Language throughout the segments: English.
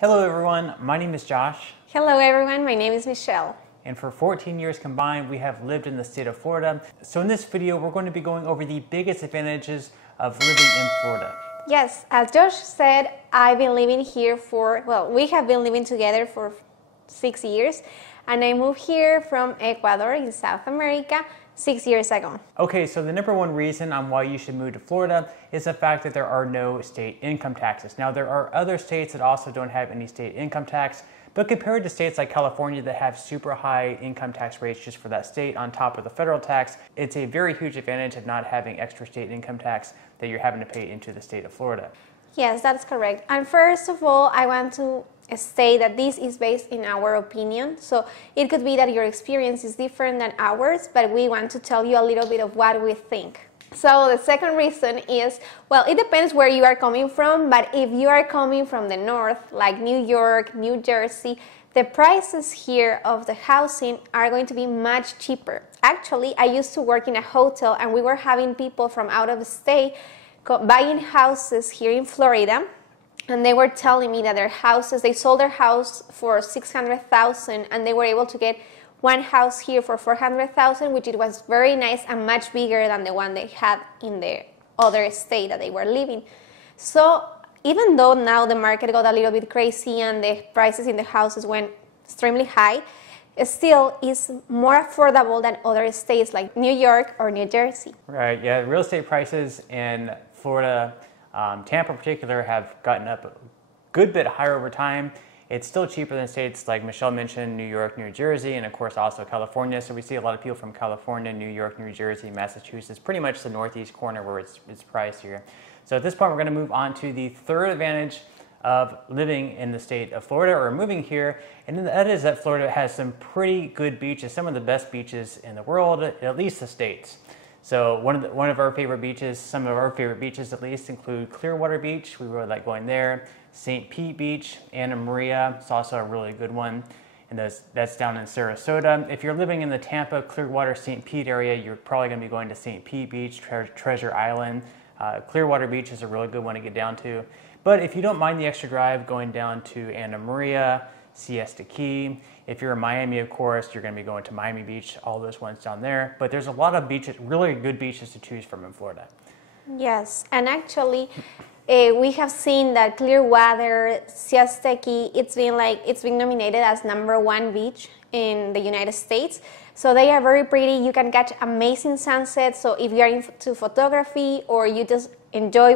Hello everyone, my name is Josh. Hello everyone, my name is Michelle. And for 14 years combined, we have lived in the state of Florida. So in this video, we're going to be going over the biggest advantages of living in Florida. Yes, as Josh said, I've been living here we have been living together for 6 years. And I moved here from Ecuador in South America 6 years ago. Okay, so the number one reason on why you should move to Florida is the fact that there are no state income taxes. Now, there are other states that also don't have any state income tax, but compared to states like California that have super high income tax rates just for that state on top of the federal tax, it's a very huge advantage of not having extra state income tax that you're having to pay into the state of Florida. Yes, that's correct. And first of all, I want to state that this is based in our opinion. So it could be that your experience is different than ours, but we want to tell you a little bit of what we think. So the second reason is, well, it depends where you are coming from, but if you are coming from the north, like New York, New Jersey, the prices here of the housing are going to be much cheaper. Actually, I used to work in a hotel and we were having people from out of state buying houses here in Florida, and they were telling me that they sold their house for $600,000 and they were able to get one house here for $400,000, which it was very nice and much bigger than the one they had in the other state that they were living. So even though now the market got a little bit crazy and the prices in the houses went extremely high, it still is more affordable than other states like New York or New Jersey. Right, yeah, real estate prices in Florida, Tampa in particular, have gotten up a good bit higher over time. It's still cheaper than states like Michelle mentioned, New York, New Jersey, and of course also California. So we see a lot of people from California, New York, New Jersey, Massachusetts, pretty much the northeast corner where it's pricier. So at this point, we're going to move on to the third advantage of living in the state of Florida or moving here, and that is that Florida has some pretty good beaches, some of the best beaches in the world, at least the states. So one of our favorite beaches, some of our favorite beaches at least, include Clearwater Beach. We really like going there. St. Pete Beach, Anna Maria, it's also a really good one, and that's down in Sarasota. If you're living in the Tampa, Clearwater, St. Pete area, you're probably going to be going to St. Pete Beach, Treasure Island. Clearwater Beach is a really good one to get down to. But if you don't mind the extra drive going down to Anna Maria, Siesta Key, if you're in Miami, of course, you're going to be going to Miami Beach, all those ones down there. But there's a lot of beaches, really good beaches to choose from in Florida. Yes, and actually, we have seen that Clearwater, Siesta Key, it's been nominated as #1 beach in the United States. So they are very pretty. You can catch amazing sunsets. So if you are into photography or you just enjoy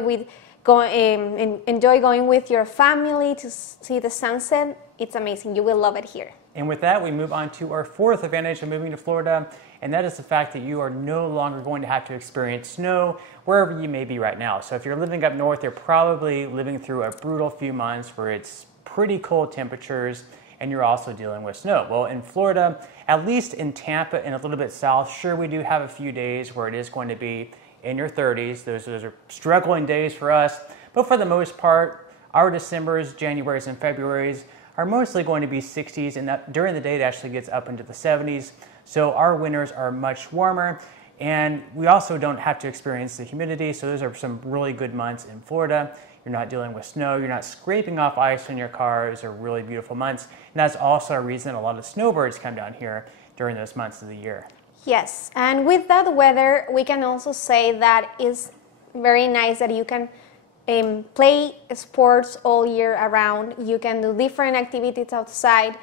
going with your family to see the sunset, it's amazing. You will love it here. And with that, we move on to our fourth advantage of moving to Florida, and that is the fact that you are no longer going to have to experience snow wherever you may be right now. So if you're living up north, you're probably living through a brutal few months where it's pretty cold temperatures and you're also dealing with snow. Well, in Florida, at least in Tampa and a little bit south, sure, we do have a few days where it is going to be in your 30s. Those are struggling days for us, but for the most part, our Decembers, Januaries, and Februaries are mostly going to be 60s, and during the day it actually gets up into the 70s. So our winters are much warmer, and we also don't have to experience the humidity, so those are some really good months in Florida. You're not dealing with snow, you're not scraping off ice on your cars. Those are really beautiful months, and that's also a reason a lot of snowbirds come down here during those months of the year. Yes, and with that weather, we can also say that it's very nice that you can play sports all year around. You can do different activities outside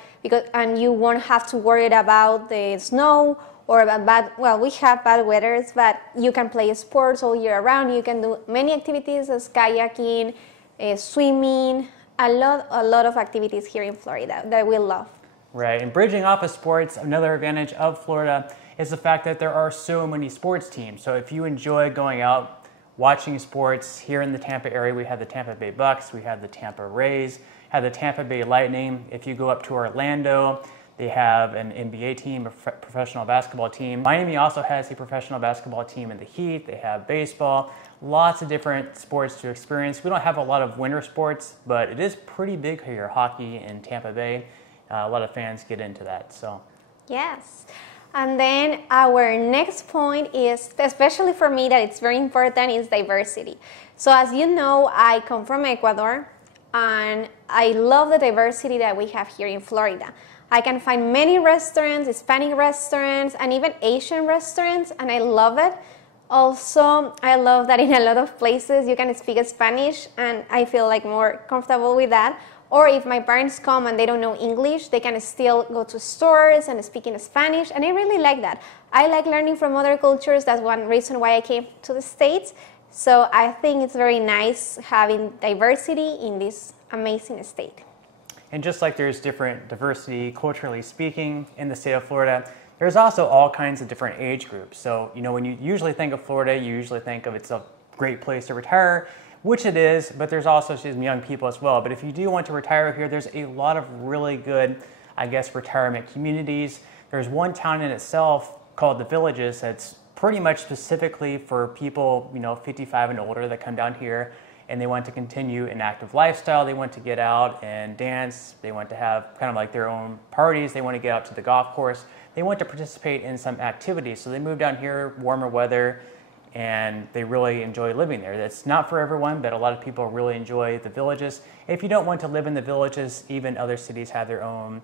and you won't have to worry about the snow or about we have bad weather, but you can play sports all year around. You can do many activities as kayaking, swimming, a lot of activities here in Florida that we love. Right, and bridging off of sports, another advantage of Florida is the fact that there are so many sports teams. So if you enjoy going out watching sports, here in the Tampa area, we have the Tampa Bay Bucks, we have the Tampa Rays, have the Tampa Bay Lightning. If you go up to Orlando, they have an NBA team, a professional basketball team. Miami also has a professional basketball team in the Heat. They have baseball, lots of different sports to experience. We don't have a lot of winter sports, but it is pretty big here, hockey in Tampa Bay. A lot of fans get into that. So, yes. And then our next point is, especially for me, that it's very important, is diversity. So as you know, I come from Ecuador. and I love the diversity that we have here in Florida. I can find many restaurants, Hispanic restaurants, and even Asian restaurants, and I love it. Also, I love that in a lot of places you can speak Spanish, and I feel like more comfortable with that. Or if my parents come and they don't know English, they can still go to stores and speak in Spanish, and I really like that. I like learning from other cultures. That's one reason why I came to the States. So I think it's very nice having diversity in this amazing state. And just like there's different diversity, culturally speaking, in the state of Florida, there's also all kinds of different age groups. So, when you usually think of Florida, you usually think of it's a great place to retire, which it is, but there's also some young people as well. But if you do want to retire here, there's a lot of really good, retirement communities. There's one town in itself called The Villages that's pretty much specifically for people, 55 and older that come down here and they want to continue an active lifestyle. They want to get out and dance. They want to have kind of like their own parties. They want to get out to the golf course. They want to participate in some activities. So they move down here, warmer weather, and they really enjoy living there. That's not for everyone, but a lot of people really enjoy the villages. If you don't want to live in the villages, even other cities have their own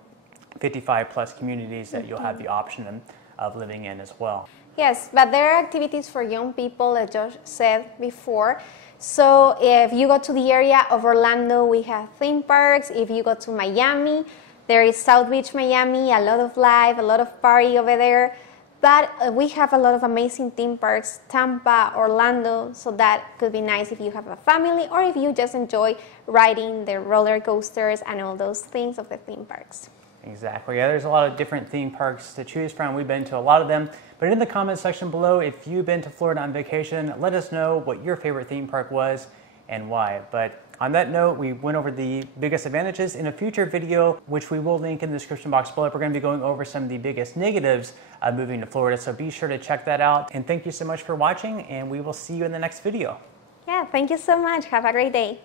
55 plus communities that you'll have the option of living in as well. Yes, but there are activities for young people, as Josh said before. So if you go to the area of Orlando, we have theme parks. If you go to Miami, there is South Beach, Miami, a lot of life, a lot of party over there. But we have a lot of amazing theme parks, Tampa, Orlando, so that could be nice if you have a family or if you just enjoy riding the roller coasters and all those things of the theme parks. Exactly. Yeah, there's a lot of different theme parks to choose from. We've been to a lot of them. But in the comment section below, if you've been to Florida on vacation, let us know what your favorite theme park was and why. But on that note, we went over the biggest advantages. In a future video, which we will link in the description box below, we're going to be going over some of the biggest negatives of moving to Florida. So be sure to check that out. And thank you so much for watching, and we will see you in the next video. Yeah, thank you so much. Have a great day.